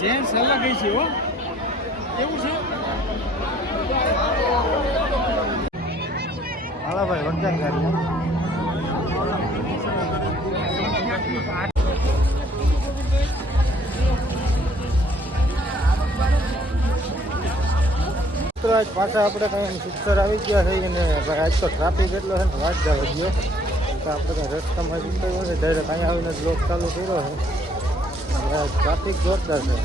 Gents અલગ છે હો, એવું છે. હાલો ભાઈ વંચાણ કરી પાછા આપણે કઈ સિત્તર આવી ગયા છે અને ભાઈ આજ તો ટ્રાફિક એટલો છે ને વાત જવા ગયો તો આપણે કઈ રસ્તામાં નીકળ્યો છે ડાયરેક્ટ અહીંયા આવીને બ્લોક ચાલુ કર્યો છે. ટ્રાફિક જોરદાર છે.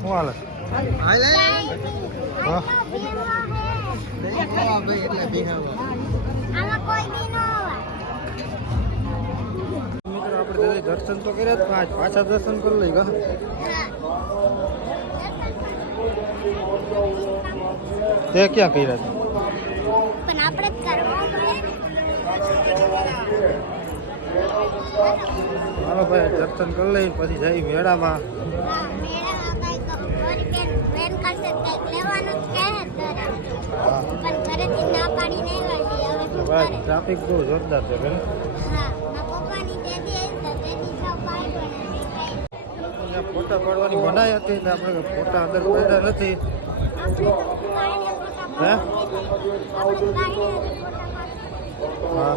શું હાલે? મિત્રો આપણે દર્શન તો કર્યા જ પાછા દર્શન કરી લઈ ગયા. તે ક્યાં કર્યા હતા? પણ આપણે જ કરવા પડે. હાલો ભાઈ દર્શન કરી લઈ પછી જઈ મેળામાં. ટ્રાફિક બહુ જોરદાર છે બેન. ફોટા પાડવાની મનાઈ હતી એટલે આપણે ફોટા અંદર પાડ્યા નથી. હે? હા.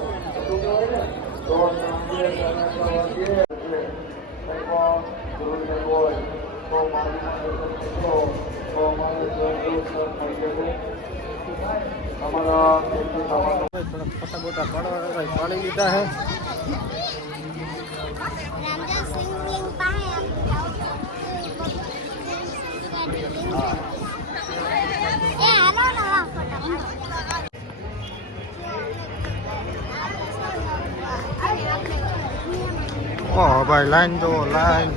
ફોટા બોટા પાડી લીધા હે. ઓહ ભાઈ લાઈન જો લાઈન.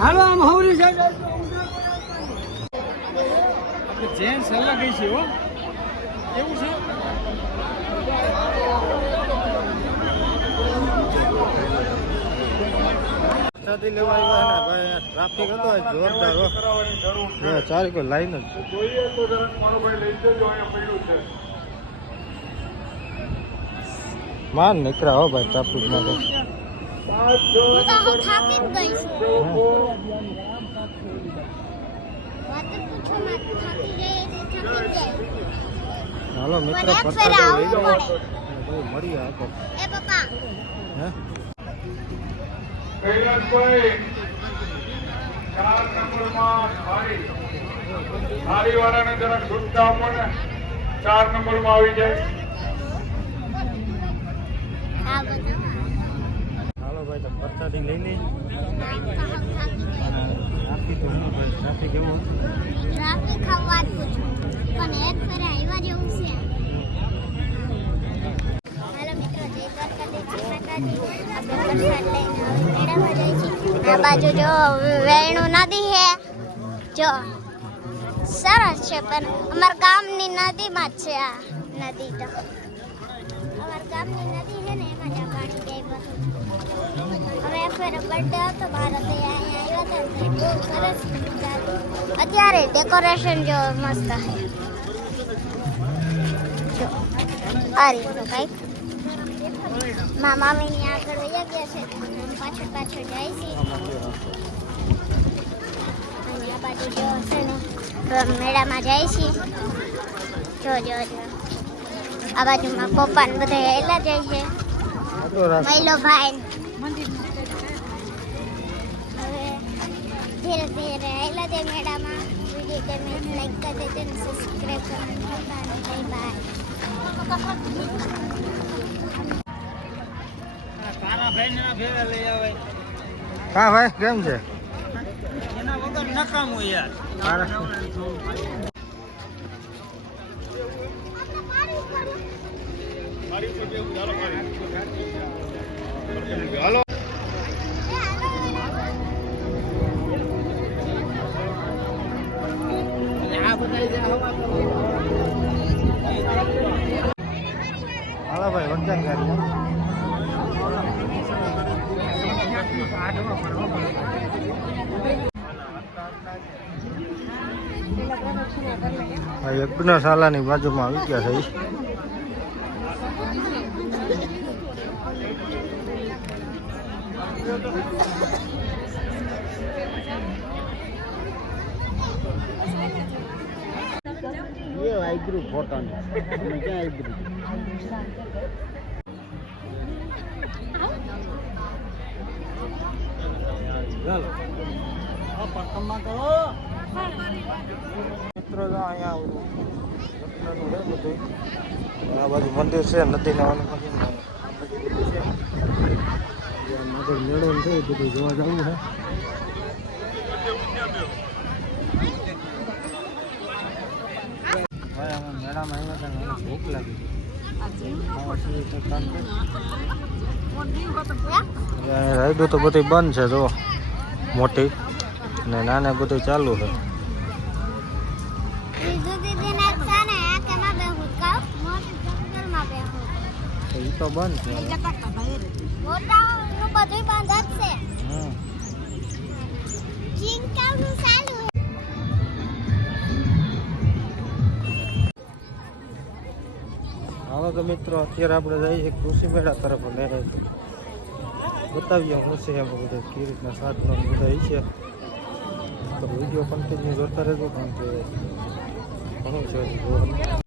હાલો આમ હવરી જાય. આપણે જેન્ટ્સ અલગ છે હો, એવું છે. સાથે લેવા આવ્યા ને ભાઈ ટ્રાફિક હતો જોરદાર હો. ચારે કોઈ લાઈન જ માન નીકળ્યા હો ભાઈ ટ્રાફિકમાં તો. હાલો મિત્ર મળીએ આપો. હે કૈલાસભાઈ 4 નંબરમાં થાળી વાળાને જરાક છૂટતા આપો ને. 4 નંબરમાં આવી જાય. હાલો ભાઈ તો પરસાદી લઈ લઈ. ટ્રાફિક તો હું ભાઈ ટ્રાફિક એવું ટ્રાફિક ખાવા જ પૂછું પણ એક ફરે આવ્યા જેવું છે. હાલો મિત્રો જય દ્વારકાધીશ માતાજી. આપણે પ્રસાદ લઈને મેળામાં જઈએ છીએ. આ બાજુ જો વેણુ નદી છે, જો સરસ છે પણ અમારા ગામની નદીમાં જ છે આ નદી. તો અમારા ગામની નદી છે ને એમાં જ આ પાણી જાય બધું. હવે એક ફેર બર્થડે હતો મારો તો અહીંયા આવ્યા હતા બહુ સરસ. અત્યારે ડેકોરેશન જો મસ્ત છે. જો આ રીતનું કંઈક મારા મામીની આગળ વયા ગયા છે. પાછળ પાછળ જાય છે. અને આ બાજુ જો છે ને મેળામાં જાય છે. જો જો જો આ બાજુમાં પપ્પા ને બધા એલા જાય છે. મહિલો ભાઈ હવે ધીરે ધીરે એલા જાય મેળામાં. વિડીયો ગમે લાઈક કરી દેજો ને સબસ્ક્રાઈબ કરવાનું ભૂલતા નહીં. બાય. તારા ભાઈને ફેરા લઈ આવે. હા ભાઈ કેમ છે? એના વગર નકામું યાર. હાલો આ બધા હા ભાઈ વરદાન ગાડી યજ્ઞ શાલાની બાજુમાં આવી ગયા છે આઈબ્રુ ફોટો ને ક્યાં આઈબ્રુ મિત્રો અહીંયા આ બાજુ મંદિર છે નદી નાવાનું મેળો છે બધું જોવા જવું છે મેળામાં આવ્યા હતા મને ભૂખ લાગી રાઈડો તો બધી બંધ છે જો મોટી ને નાને બધું ચાલુ છે એ તો બંધ છે હવે તો મિત્રો અત્યારે આપણે જઈએ છીએ કૃષિ મેળા તરફ અને બતાવીએ હું છે એમ બધું કેવી રીતના સાધનો બધા એ છે તો વિડીયો કન્ટિન્યુ જોતા રહેજો કારણ કે ઘણું છે